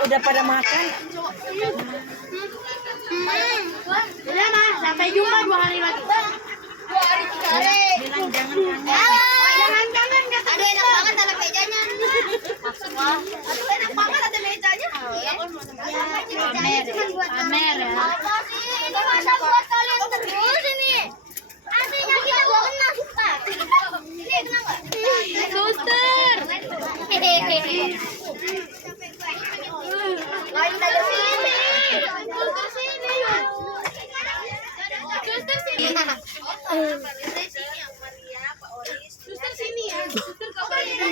Udah pada makan. Udah mah, sampai jumpa 2 hari lagi. 2 hari 3 hari. Bilang jangan kangen. Jangan kangen kata. Aduh enak banget ada mejanya. Maksudnya? Aduh enak banget ada mejanya. Pamer, pamer ya. Apa sih? Ini masa buat kalian terus ini. Artinya kita mau kenal Pak. Ini kenal nggak? Suster. Lain dari sini. Suster sini. Suster sini. Suster sini ya. Suster kamu ini.